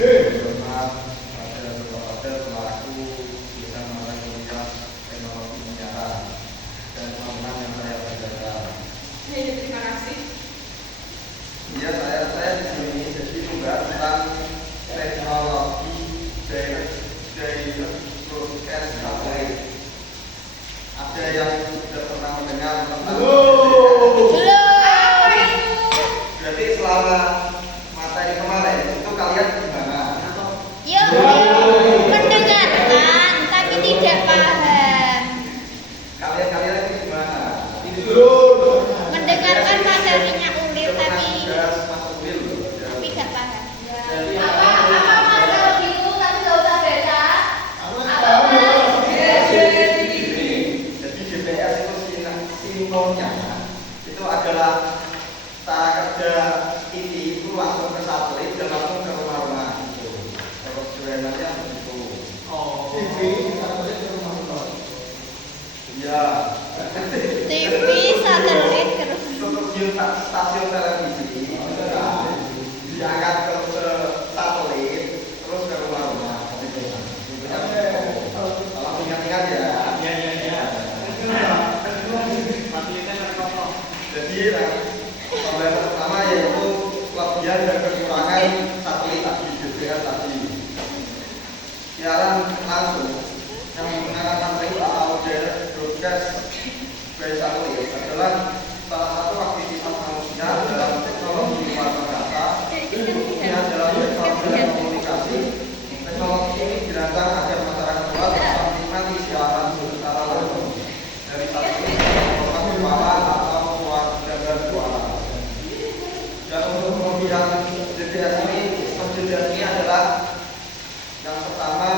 Terutama pada pelaku bisa mengenai kuliah teknologi penyiaran dan teman-teman yang saya pelajari. Terima kasih. Iya, saya di sini jadi membahas tentang teknologi dari broadcast satelit. Ada yang sudah pernah mendengar tentang berarti selama materi kemarin itu kalian gimana? Mendengarkan tapi tidak paham. Kalian ini gimana? Mendengarkan materinya ulir tapi masuk wil tidak paham. Jadi GPS itu sinonnya itu adalah cara kerja TV itu langsung ke satelit dan langsung ke rumah-rumah gitu. Terus sebenarnya begitu. TV satelit ke rumah-rumah. Iya. TV satelit terus Untuk stasiun televisi diangkat ke satelit terus ke rumah-rumah. Kalau ingat-ingat ya. Jadi pembahasan pertama yaitu kelebihan dan kekurangan satelit tadi, GPS tadi. Siaran langsung yang menggunakan satelit atau direct broadcast by satelit adalah salah satu aktivitas manusia dalam teknologi luar angkasa, khususnya dalam teknologi dan komunikasi. Teknologi ini dirancang agar masyarakat luas dapat menikmati siaran secara langsung dari satelit, lokasi papan atau gambar suara. Dan untuk kelebihan GPS ini, sistem GPS ini adalah yang pertama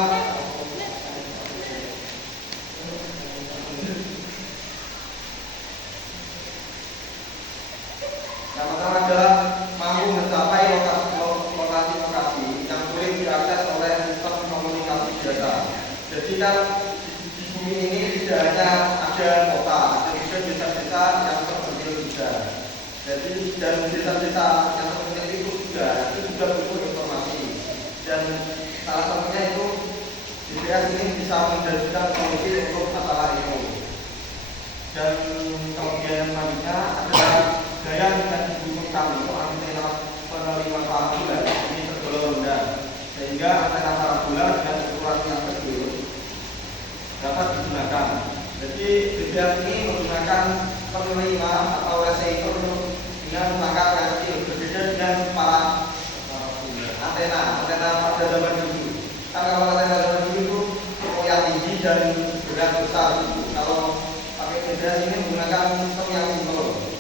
adalah mampu mencapai lokasi-lokasi yang sulit diakses oleh sistem komunikasi biasa. Jadi kan di bumi ini tidak hanya ada kota, ada juga desa-desa yang terpencil juga. Jadi dan desa-desa yang terpencil itu juga butuh informasi. Dan salah satunya itu GPS ini bisa menjadikan solusi untuk masalah itu. Dan kemudian selanjutnya adalah daya yang dibutuhkan untuk antena penerima parabola ini tergolong rendah, sehingga antena parabola dengan ukuran yang kecil dapat digunakan. Jadi GPS ini menggunakan penerima atau receiver dengan tangkap yang kecil, berbeda dengan para antena pada zaman dulu. Kan kalau antena zaman dulu itu yang tinggi dan berat besar. Kalau pakai GPS ini menggunakan sistem yang simpel.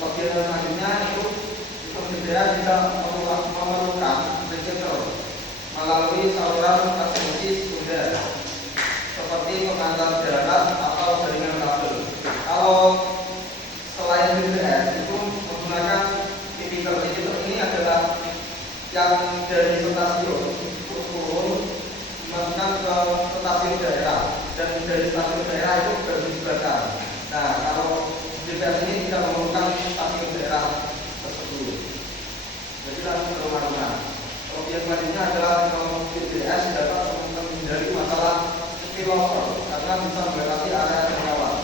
Kelebihan selanjutnya itu sistem GPS bisa memerlukan register melalui saluran transmisi sumber seperti pengantar darat atau jaringan kabel. Kalau selain GPS itu menggunakan repeater ini adalah yang dari stasiun terus turun dimasukkan ke stasiun daerah dan dari stasiun daerah itu berdistribusikan. Nah, kalau GPS ini tidak memerlukan stasiun daerah tersebut. Jadi langsung ke rumah-rumah. Kelebihan selanjutnya adalah teknologi GPS dapat menghindari masalah spillover karena bisa membatasi area jangkauan.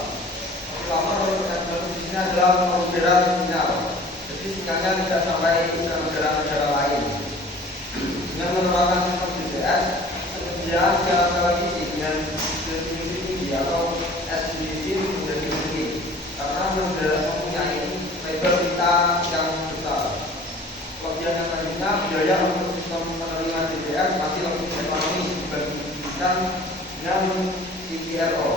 Spillover di sini adalah pemberan sinyal. Jadi sinyalnya tidak sampai ke negara-negara lain. Dengan menerapkan sistem GPS, penyediaan siaran televisi dengan definisi tinggi atau SDC menjadi penting karena mempunyai lebar pita yang besar. Kelebihan yang selanjutnya, biaya untuk sistem penerima GPS masih lebih ekonomis dibandingkan dengan CPRO.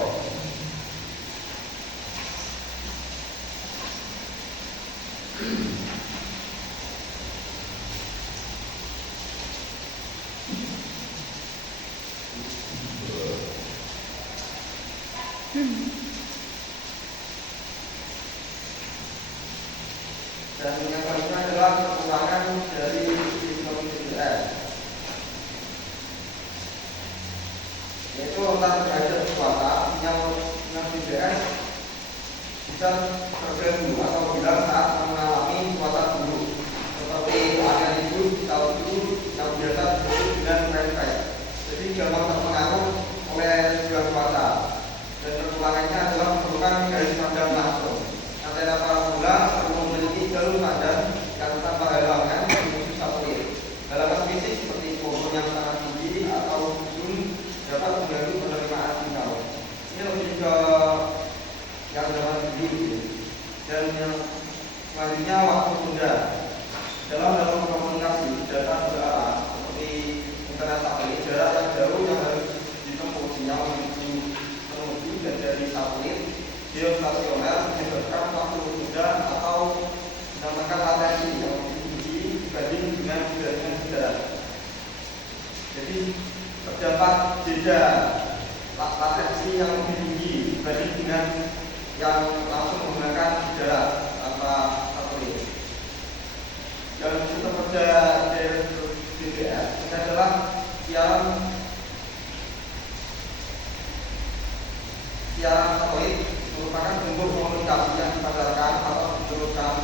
Dan yang selanjutnya adalah kekurangan dari sistem GPS, yaitu rentan terhadap cuaca. Yang GPS bisa terganggu atau hilang saat mengalami cuaca buruk seperti angin ribut, gampang terpengaruh oleh juga cuaca. Dan kekurangannya adalah memerlukan garis pandang langsung. Antena parabola perlu memiliki jalur pandang yang tanpa halangan menuju satelit. Halangan fisik seperti pohon yang sangat tinggi atau gunung dapat mengganggu penerimaan sinyal. Ini lebih ke yang zaman dulu. Dan yang selanjutnya waktu tunda. Dalam komunikasi data berarah seperti internet satelit, jarak yang jauh yang harus ditempuh sinyal menuju dan dari satelit geostasioner menyebabkan waktu tunda atau dinamakan latensi yang lebih tinggi dibanding dengan jaringan darat. Jadi terdapat jeda latensi yang lebih tinggi dibanding dengan yang langsung menggunakan darat tanpa satelit. Dan sistem kerja DBS ini adalah siaran satelit merupakan bentuk komunikasi yang dipancarkan atau diturunkan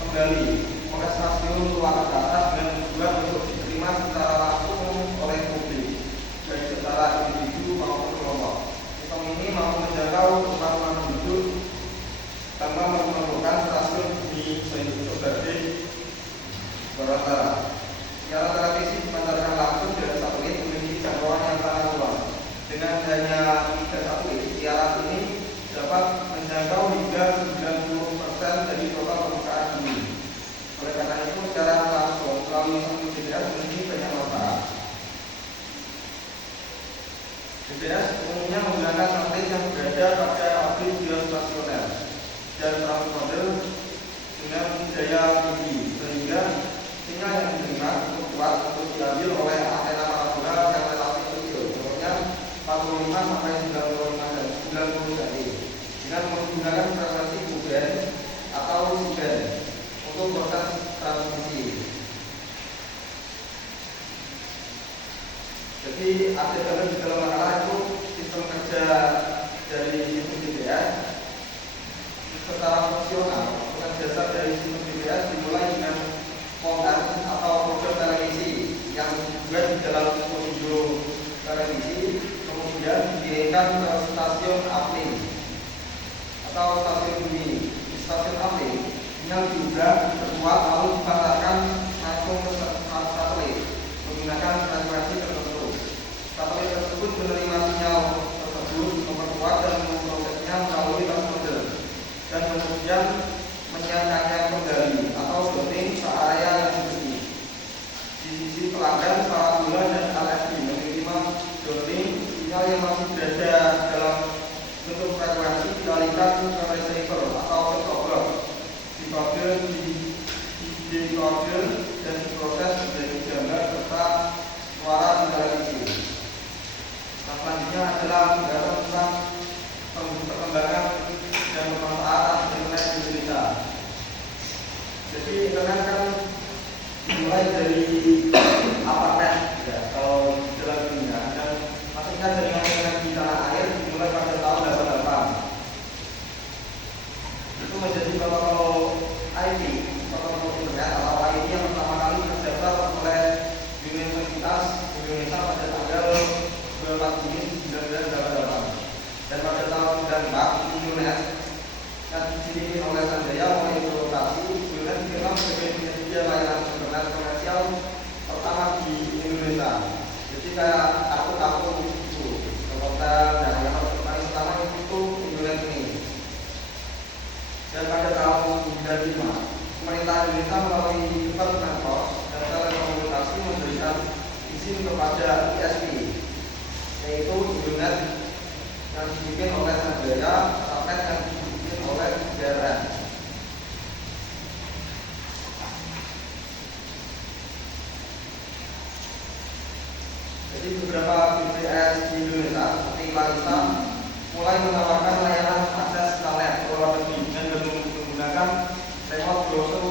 kembali oleh stasiun luar angkasa dengan tujuan untuk diterima secara langsung oleh publik, baik secara individu maupun kelompok. Sistem ini mampu menjangkau rumah-rumah penduduk tanpa memerlukan stasiun di sebagai berantara. Siaran televisi dipancarkan langsung dari satelit memiliki jangkauan yang sangat luas. Dengan hanya 3 satelit, siaran ini dapat menjangkau hingga 90% dari total permukaan bumi. Oleh karena itu, secara langsung melalui satelit DBS memiliki banyak manfaat. DBS umumnya menggunakan satelit yang berada pada orbit geostasioner dan transponder dengan daya tinggi, sehingga sinyal yang diterima cukup kuat untuk diambil oleh antena parabola yang relatif kecil, contohnya 45 sampai 90 cm, dengan menggunakan frekuensi U-band atau C-band untuk proses transmisi. Jadi ada gambar di dalam makalah itu sistem kerja dari sistem DBS secara fungsional. Dasar dari sistem DBS dimulai dengan konten atau program televisi yang juga di dalam studio televisi, kemudian dikirimkan ke stasiun uplink atau stasiun bumi. Di stasiun uplink sinyal diubah, diperkuat, lalu dipancarkan langsung ke satelit menggunakan frekuensi tertentu. Satelit tersebut menerima sinyal tersebut, memperkuat dan memprosesnya melalui transponder dan kemudian menyangkanya kembali atau downlink ke area yang disetujui. Di sisi pelanggan, parabola dan LSD menerima downlink sinyal yang masih berada dalam bentuk frekuensi dialihkan ke receiver atau ke cover, dikode, di-decode dan diproses menjadi gambar serta suara di televisi. Nah, selanjutnya adalah penjelasan tentang perkembangan dan pemanfaatan internet di Indonesia. Jadi internet kan dimulai dari apartemen ya, kalau di dalam dunia, dan maksudnya jaringan internet di tanah air dimulai pada tahun 88. Itu menjadi protokol IP, protokol internet atau IP yang pertama kali terdaftar oleh Universitas Indonesia pada tanggal 24 Juni 1988. Dan pada tahun 94 Unet yang dipimpin oleh Sanjaya mulai beroperasi. Unet dikenal sebagai penyedia layanan internet komersial pertama di Indonesia. Jadi kayak kartu-kartu itu, hotel dan yang paling pertama itu Unet ini. Dan pada tahun 95 pemerintah Indonesia melalui Departemen Pos dan Telekomunikasi memberikan izin kepada ISP, yaitu Unet yang dibikin oleh Sanjaya, Sapet yang dibikin oleh DRN. Jadi beberapa BTS di Indonesia seperti Larissa mulai menawarkan layanan akses internet ke luar negeri dengan menggunakan remote browser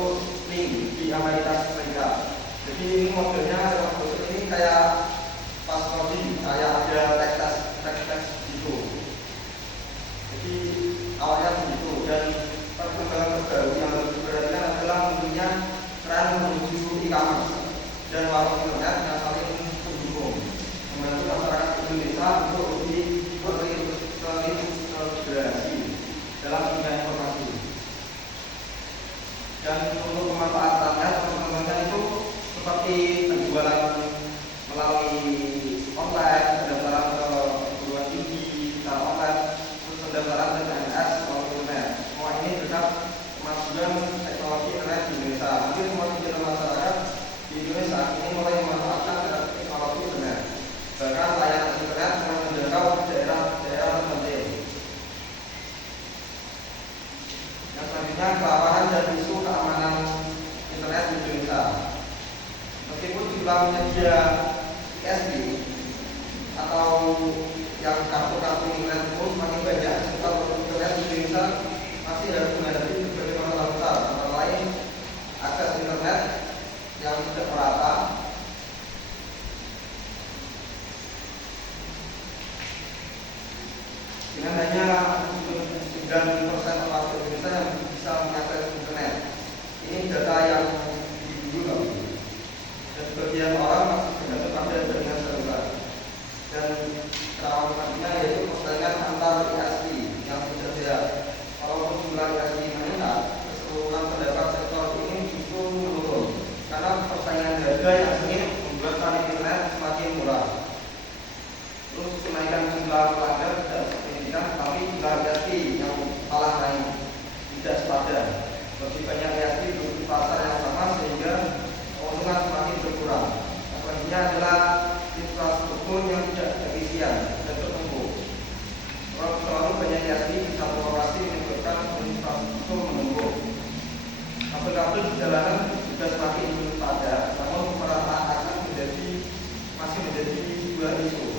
link di Amerika Serikat. Jadi ini modelnya remote browser ini kayak pas lagi kayak ada teks gitu. Jadi awalnya begitu, dan perkembangan terbaru yang harus diperhatikan adalah tentunya tren menuju e-commerce dan warung internet yang saling mendukung, membantu masyarakat bisa untuk lebih terintegrasi dalam dunia informasi. Dan untuk pemanfaatannya teman-temannya itu seperti penjualan melalui online, pendaftaran ke perguruan tinggi secara online, terus pendaftaran ke PNS melalui internet. Semua ini berkat kemajuan teknologi internet di Indonesia. Hampir semua kegiatan masyarakat di Indonesia ini mulai memanfaatkan teknologi internet. Bahkan layanan internet mulai menjangkau daerah-daerah terpencil. Yang selanjutnya, kerawanan dan isu keamanan internet di Indonesia. Meskipun jumlah penyedia ISP atau yang kartu-kartu internet pun semakin banyak, sektor internet di Indonesia masih harus menghadapi berbagai masalah besar, antara lain akses internet yang tidak merata, dengan hanya 9% warga Indonesia yang bisa mengakses internet. Ini data yang dulu, dan sebagian orang masih bergantung pada jaringan seluler. Dan kerawanannya yaitu persaingan antar ISP yang tidak sehat. Kalau jumlah ISP meningkat, keseluruhan pendapat sektor ini justru menurun karena persaingan harga yang sengit membuat tarif internet semakin murah. Terus kenaikan jumlah pelanggan tidak signifikan, tapi jumlah ISP yang malah naik, tidak sepadan. Lebih banyak ISP di pasar yang sama sehingga keuntungan semakin berkurang. Yang selanjutnya adalah infrastruktur yang tidak efisien dan tertumpuk. Terlalu banyak ISP di satu lokasi menyebabkan infrastruktur menumpuk. Kabel-kabel di jalanan juga semakin padat, namun pemerataan akses masih menjadi sebuah isu.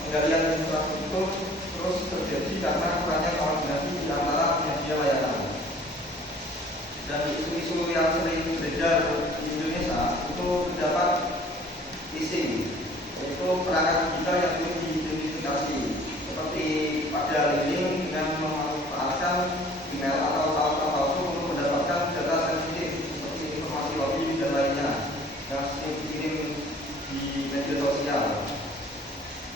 Penggalian infrastruktur terus terjadi karena kurangnya koordinasi di antara penyedia layanan. Dan isu-isu yang sering beredar di Indonesia itu terdapat phishing, yaitu perangkat digital yang sulit diidentifikasi, seperti pada link dengan memanfaatkan email atau alamat palsu untuk mendapatkan data sensitif seperti informasi login dan lainnya yang sering dikirim di media sosial.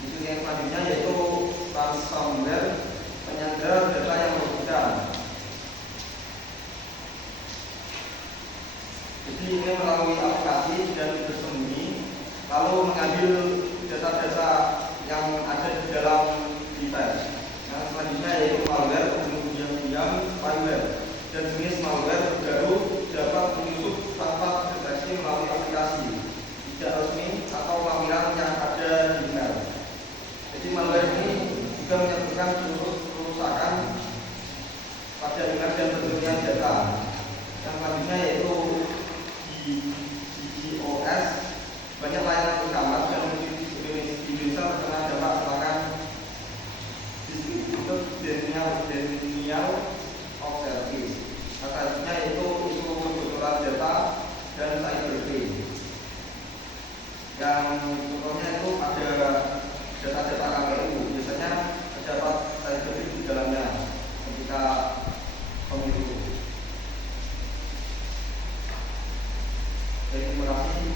Isu yang selanjutnya yaitu ransomware, penyandera data yang merugikan. Jadi ini melalui aplikasi dan bersembunyi, lalu mengambil data-data yang ada di dalam device. Yang selanjutnya yaitu malware, kemudian spyware, dan jenis malware baru dapat menyusup tanpa deteksi melalui aplikasi tidak resmi atau lampiran yang ada di email. Jadi malware ini juga menyebabkan kerusakan pada email dan bentuknya data. Yang selanjutnya yaitu di DDoS, banyak layanan utama yang di Indonesia terkena dampak serangan distributed denial of service. Selanjutnya yaitu isu kebocoran data dan cybercrime. Yang contohnya itu ada data-data KPU, biasanya terdapat cybercrime di dalamnya ketika pemilu. Terima kasih,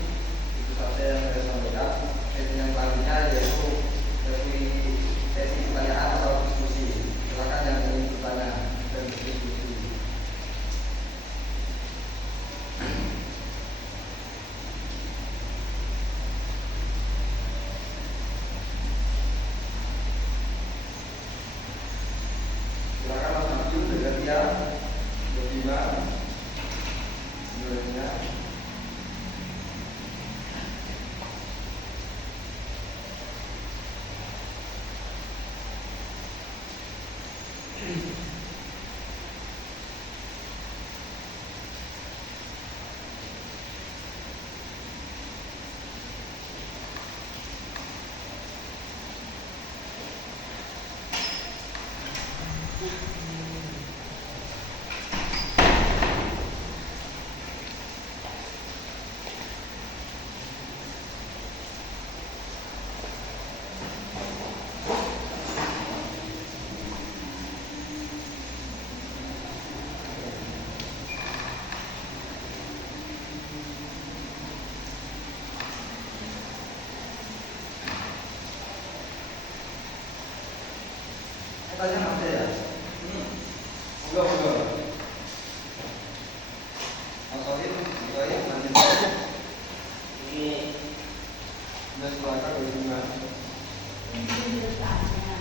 itu saja yang saya sampaikan. Sesi yang selanjutnya yaitu sesi pertanyaan atau diskusi. Silakan yang ingin bertanya dan diskusi. Tanya Mas ya. Enggak. Mas Sohib, saya nanti ini dan setelah itu juga. Ini bertanya.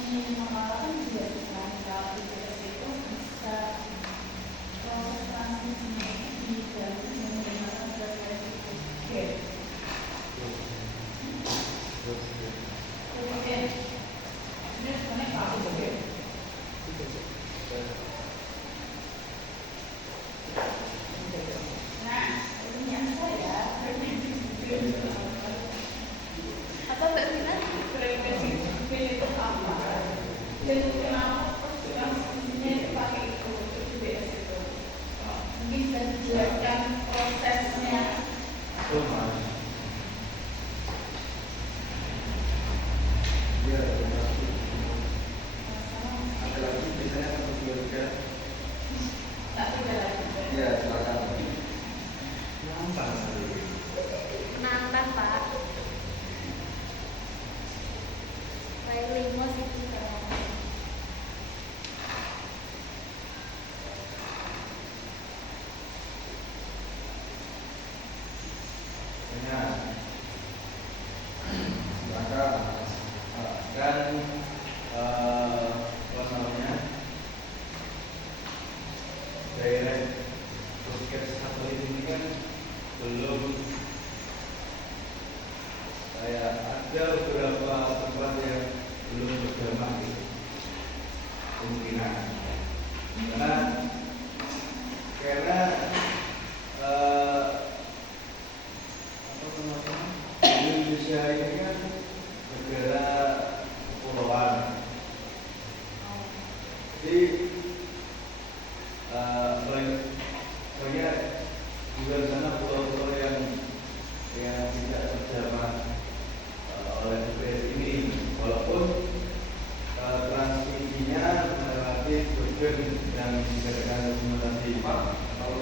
Ini mengalami juga kan kalau itu bisa proses transmisinya di dalam menggunakan referensi gap. Kemudian ini sebenarnya kalau gap. Nah, ini yang saya Apa Mbak Vina? frekuensi itu apa? Dan kenapa transmisinya dipakai itu UBS itu? Mungkin bisa dijelaskan prosesnya. Iya, ada lagi biasanya untuk juga. Tak ada lagi. Iya, silakan. Nambah Pak. Kayak 5 sih kita. Maka kan apa namanya daerah Bukit satelit ini kan belum kayak ada beberapa tempat yang belum berjamaah gitu kemungkinan karena apa namanya Indonesia ini kan negara kepulauan. Jadi banyak di luar sana pulau-pulau yang tidak terjamah oleh GPS ini, walaupun transmisinya relatif broadband yang dikatakan rekomendasi atau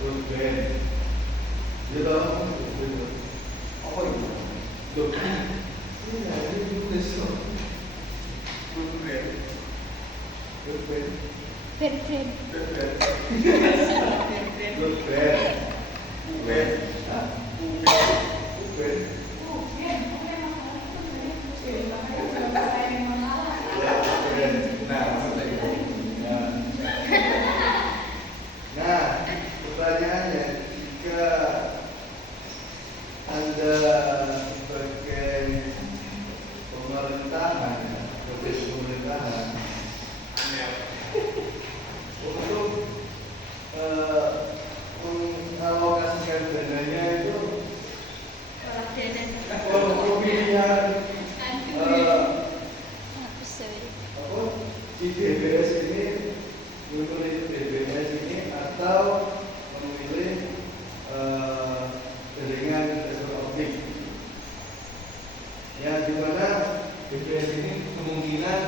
broadband. Jadi Apa itu? loh, iya ini tulis loh, broadband. Ben. Nah, pertanyaannya, jika Anda sebagai pemerintahan, profesi pemerintahan, untuk mengalokasikan dananya itu pemilihan apa di DBS ini, memilih DBS ini atau memilih jaringan fiber optik yang dimana DBS ini kemungkinan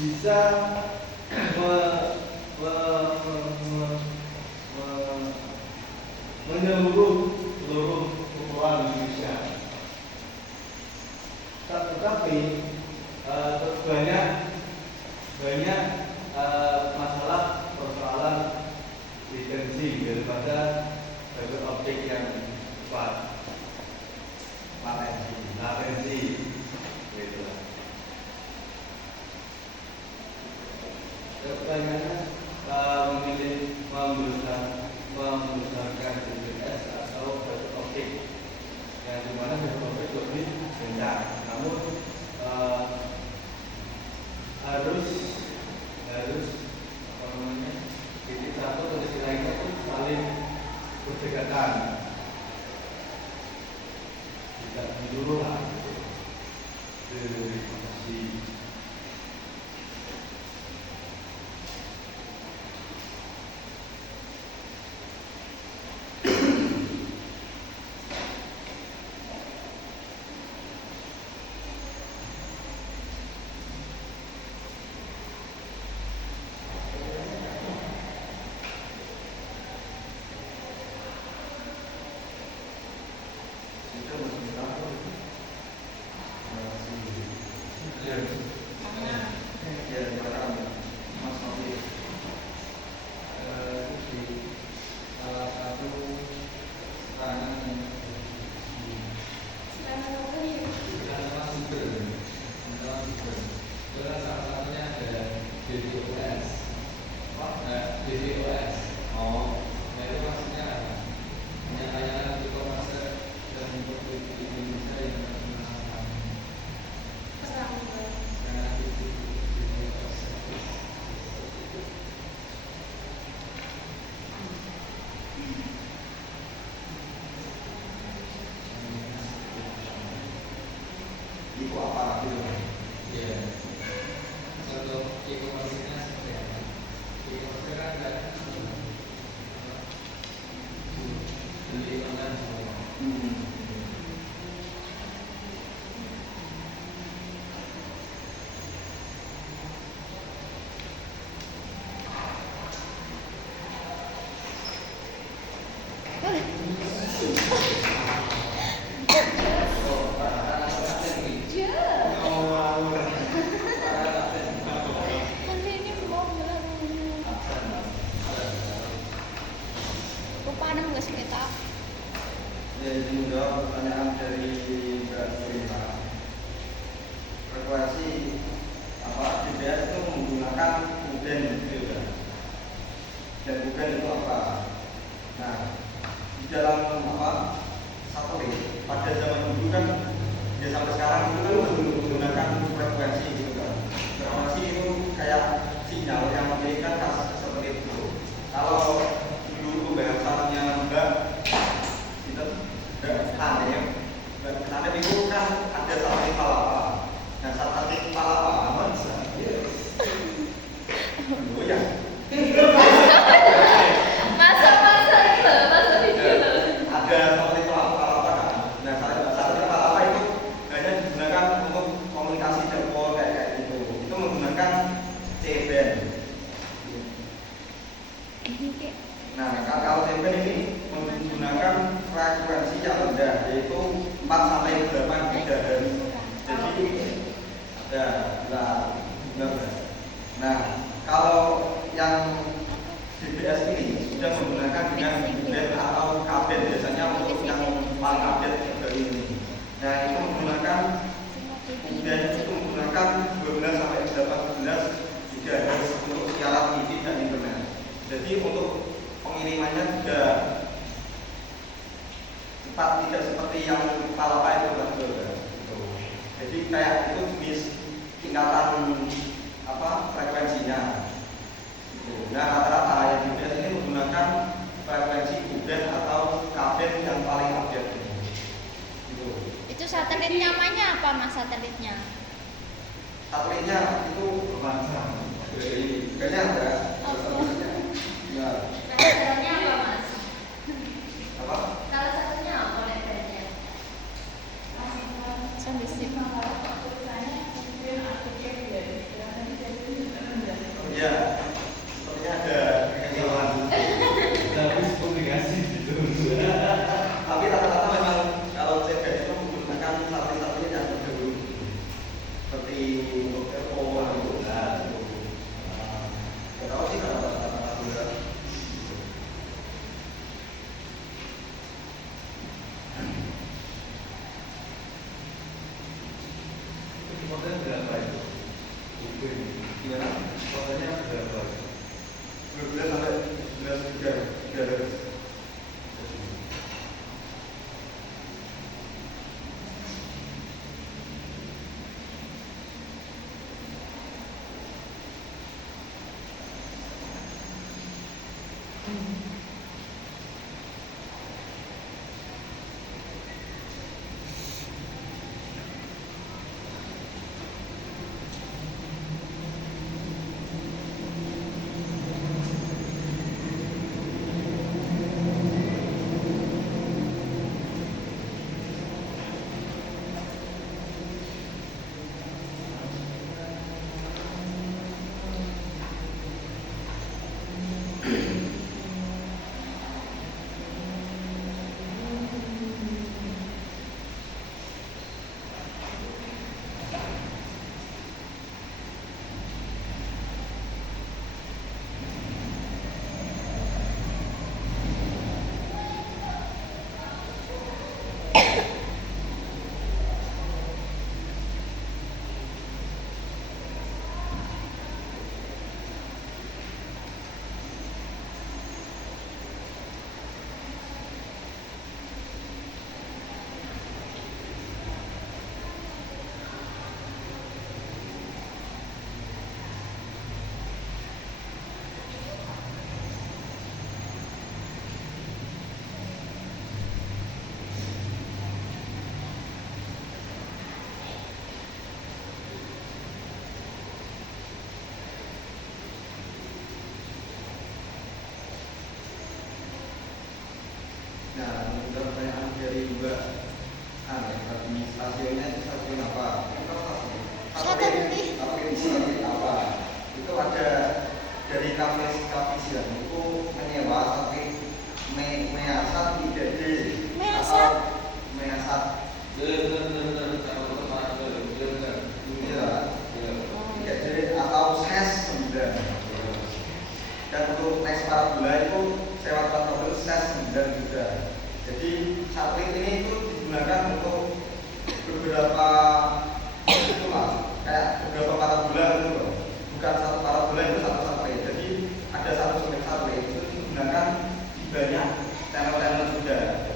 bisa menyeluruh seluruh kepulauan Indonesia. Tetapi banyak masalah persoalan latency daripada fiber optik yang cepat, latensi gitu. Pertanyaannya memilih membesarkan DBS atau fiber optik yang dimana fiber optik lebih kencang, namun harus apa namanya titik satu atau titik lainnya itu saling berdekatan, tidak menjulur lah dari posisi. e-commerce-nya seperti apa? E-commerce kan nggak beli online semua. Kali ini mau bilang lupa nang nggak kita. Jadi menjawab pertanyaan dari Mbak Rima. Frekuensi apa DBS itu menggunakan Uben gitu ya. Dan Uben itu apa? Nah, di dalam apa satelit pada zaman dulu kan ya sampai sekarang itu kan masih menggunakan frekuensi gitu kan. Frekuensi itu kayak sinyal yang memberikan kasus seperti itu. Kalau dulu pembahasannya Mbak itu Mbak Hanem, Mbak Hanem itu kan ada satelit Palapa. Nah satelit Palapa apa? Oh ya. Masa video loh. Ada satelit Palapa kan. Nah satelit Palapa itu hanya digunakan untuk komunikasi telepon kayak gitu. Itu menggunakan C-band. Nah kalau C-band ini menggunakan frekuensi yang rendah yaitu 4 sampai 8 GHz. Jadi ada benar. Nah kalau yang DBS ini sudah menggunakan dengan band atau kabel biasanya untuk yang paling update dari ini. Nah itu menggunakan kemudian itu menggunakan 12 sampai 18 GHz untuk siaran TV dan internet. Jadi untuk pengirimannya juga cepat, tidak seperti yang Palapa itu kan gitu. Jadi kayak itu jenis tingkatan apa frekuensinya. Nah rata-rata yang DBS ini menggunakan frekuensi Uben atau kabel yang paling update. Gitu. Itu satelit namanya apa mas satelitnya? Satelitnya itu kayaknya ada. Ya. Satelitnya apa mas? Apa? Kalau satunya apa konektornya? Sampai sip. Ya, sepertinya ada kekecewaan. Tapi komunikasi gitu. Tapi rata-rata memang kalau CBS itu menggunakan satelit-satelit yang terdahulu seperti untuk telepon gitu. Nggak tahu sih kalau rata-rata. Itu model berapa itu? Gimana? Modelnya berapa? 12 sampai 12 GHz. juga di stasiunnya itu stasiun apa? Satelit. Satelit apa? Itu ada dari Kavisian itu menyewa satelit Measat 3D Measat? atau Measat. Iya. 3D atau SES 9. Dan untuk next parabola itu sewa parabola SES 9 juga. Jadi satelit ini itu digunakan untuk beberapa itu lah, kayak beberapa parabola itu loh. Bukan satu parabola itu satu satelit. Jadi ada satu satelit itu digunakan di banyak channel-channel juga.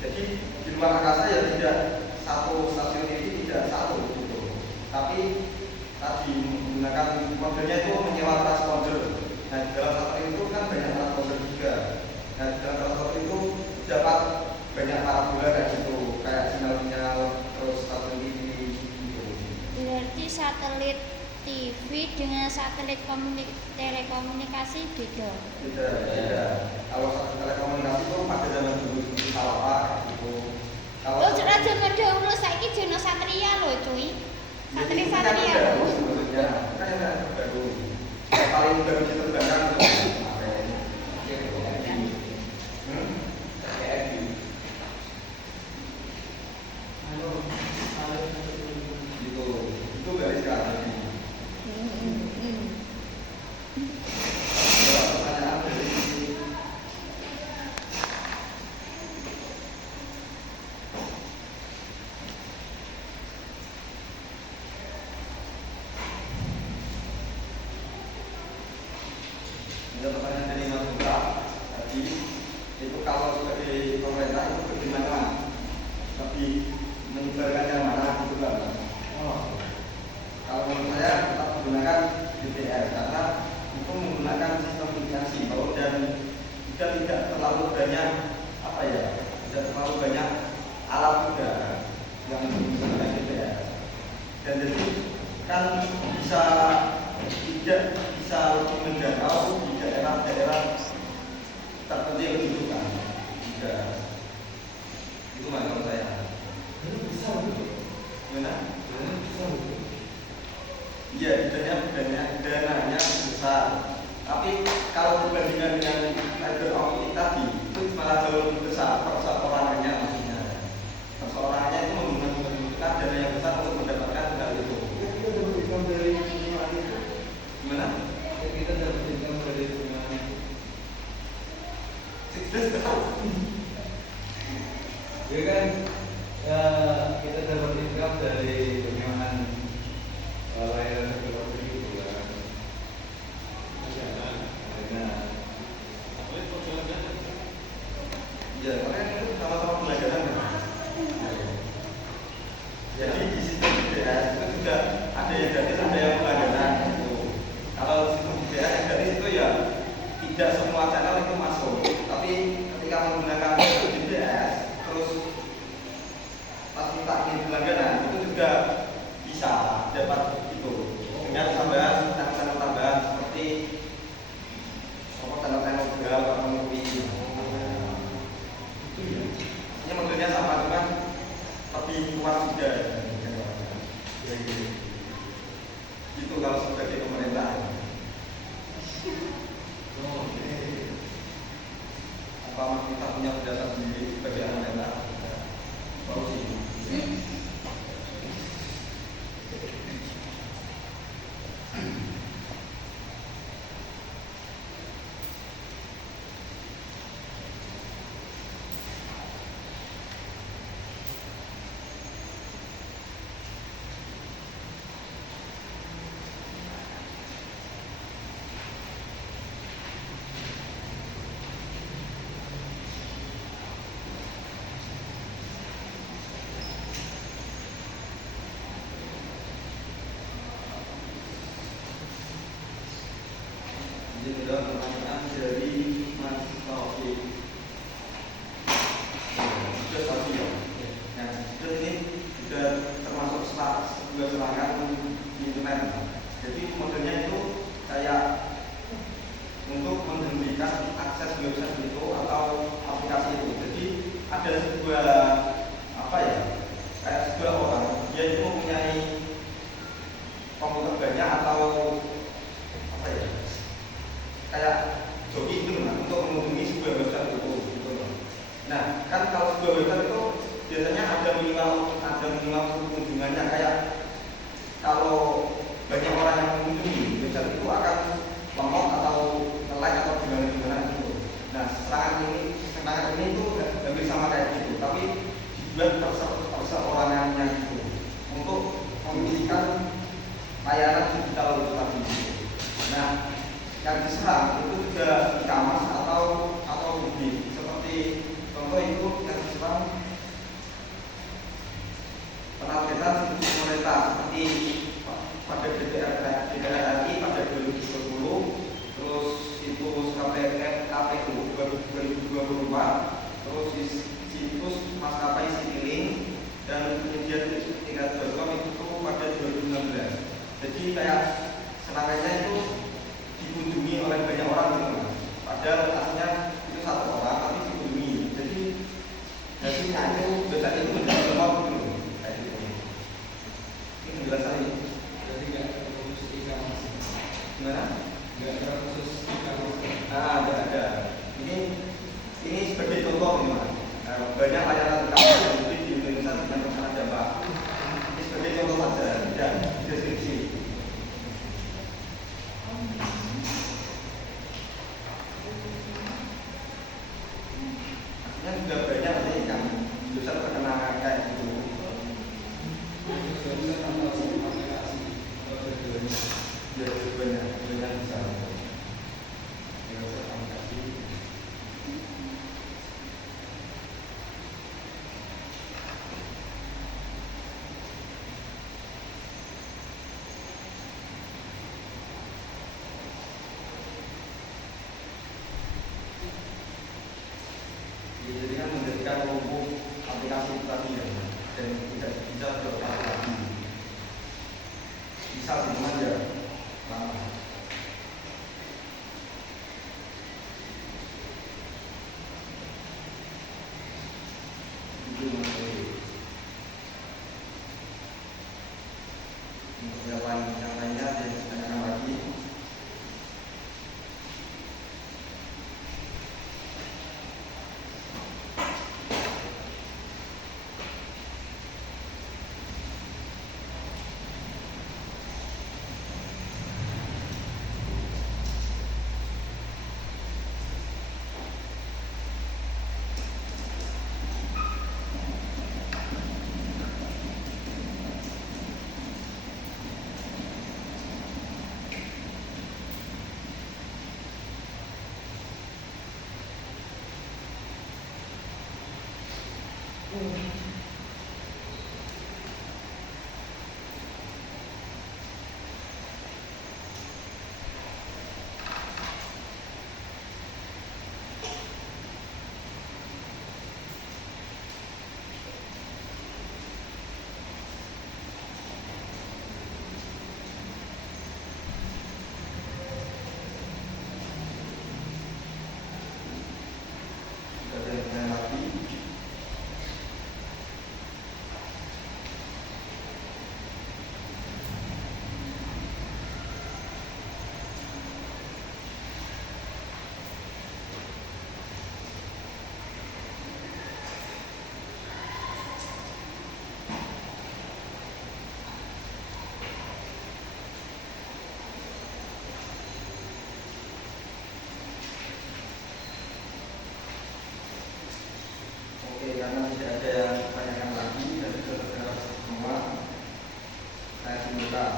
Jadi di luar angkasa ya tidak satu stasiun ini tidak satu gitu. Tapi tadi menggunakan modelnya itu menyewa transponder. Nah di dalam satelit itu kan banyak transponder juga. Nah di dalam transponder itu dapat banyak parabola kayak gitu, kayak sinyal-sinyal terus satelit TV gitu. Berarti satelit TV dengan satelit telekomunikasi beda. Beda. Kalau satelit telekomunikasi itu pada zaman dulu salah apa gitu. Kalau Oh, zaman dahulu saiki jono satria lho, cuy. Satelit kan satria baru lho. sebetulnya, kan yang baru. Yang paling baru diterbangkan itu itu dari sekarang ini. Ada pertanyaan dari Mas Putra tadi itu kalau sebagai pemerintah itu bagaimana lebih menyebarkan yang mana gitu kan? Kalau menurut saya tetap menggunakan DPR karena itu menggunakan sistem mitigasi dan juga tidak terlalu banyak apa ya, tidak terlalu banyak alat juga yang menggunakan DPR dan jadi kan tidak bisa lebih menjangkau di daerah-daerah terpencil gitu kan juga itu menurut saya. Gimana? Iya, dananya besar. Tapi kalau dibandingkan dengan fiber optik tadi, itu malah jauh lebih besar perseorangannya maksudnya. Perseorangannya itu membutuhkan dana yang besar untuk mendapatkan hal itu. Gimana? Kita dapat income dari mana? 16 tahun. Ya kan, kita dapat income dari penerimaan layanan teknologi gitu kan. Ya, karena itu sama-sama pelajaran kan. Jadi di sistem BPS itu juga ada yang gratis, ada yang pelajaran gitu. Kalau sistem BPS yang gratis itu ya tidak semua channel itu masuk. Tapi ketika menggunakan BPS terus pas minta ingin berlangganan itu juga bisa dapat itu dengan tambahan channel tambahan seperti channel juga memenuhi itu ya. Ini modelnya sama cuman lebih kuat juga. Itu kalau sebagai pemerintah. Apa kita punya pendapat sendiri sebagai pemerintah? Baru sih. Ini adalah pertanyaan dari Mas Taufik. Sudah tadi ya. Nah, sudah ini sudah termasuk sebuah serangan internet. Jadi modelnya itu kayak untuk menghentikan akses website itu atau aplikasi itu. Jadi ada sebuah user itu akan lemot atau nge-lag atau gimana gitu. Nah, serangan ini tuh hampir sama kayak gitu, tapi dibuat perseorangannya gitu untuk memilihkan layanan digital itu tadi. Nah, yang diserang itu juga e-commerce atau publik. Seperti contoh itu yang diserang penargetan situs pemerintah seperti pada DPR RI pada 2010, terus situs KPU 2024, terus situs maskapai Citylink dan penyedia tiket.com itu pada 2016. Jadi kayak serangannya itu dikunjungi oleh banyak orang gitu mas. Padahal aslinya itu satu orang tapi dikunjungi. Jadi hasilnya itu biasanya itu menjadi lemot gitu. Kayak gitu. Ini penjelasannya. Jadi nggak khusus e-commerce. Gimana? Nggak khusus e-commerce. Nah, ada. Ini sebagai contoh nih mas. Banyak layanan e-commerce yang di Indonesia dengan rencana Jawa. Ini sebagai contoh saja dan deskripsi. Artinya sudah banyak nih yang jurusan terkena kayak gitu. Ya, banyak bisa. Jadi kan menjadikan lumpuh aplikasi tadi ya, dan tidak bisa beroperasi lagi. Bisa cuma ya lama. Itu masih untuk yang lainnya dan ditanyakan lagi. Oke, karena tidak ada yang ditanyakan lagi dan sudah terdengar semua, saya simpulkan.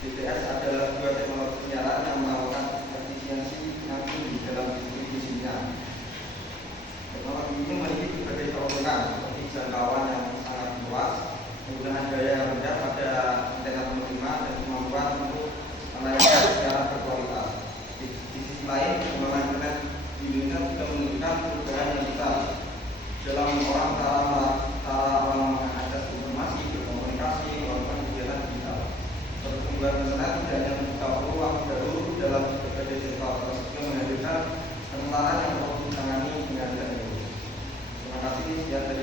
BTS adalah sebuah teknologi penyiaran yang menawarkan efisiensi yang tinggi dalam distribusinya. Teknologi ini memiliki berbagai keuntungan seperti jangkauan yang sangat luas, penggunaan daya yang rendah pada antena penerima dan kemampuan untuk melayani secara berkualitas. Di sisi lain, pengembangan internet di Indonesia juga menunjukkan perubahan yang besar dalam cara mengakses informasi, berkomunikasi, melakukan kegiatan digital. Pertumbuhan internet tidak hanya membuka peluang baru dalam berbagai sektor, tetapi juga menghadirkan tantangan yang perlu ditangani dengan serius. Terima kasih.